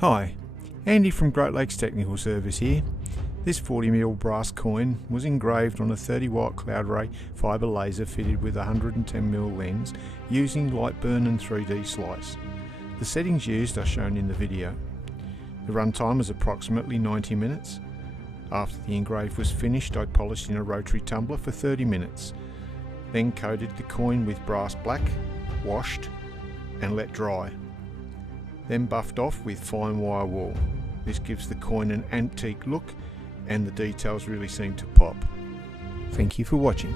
Hi, Andy from Great Lakes Technical Service here. This 40mm brass coin was engraved on a 30-watt Cloudray fibre laser fitted with a 110mm lens using light burn and 3D slice. The settings used are shown in the video. The runtime was approximately 90 minutes. After the engrave was finished, I polished in a rotary tumbler for 30 minutes, then coated the coin with brass black, washed and let dry. Then buffed off with fine wire wool. This gives the coin an antique look and the details really seem to pop. Thank you for watching.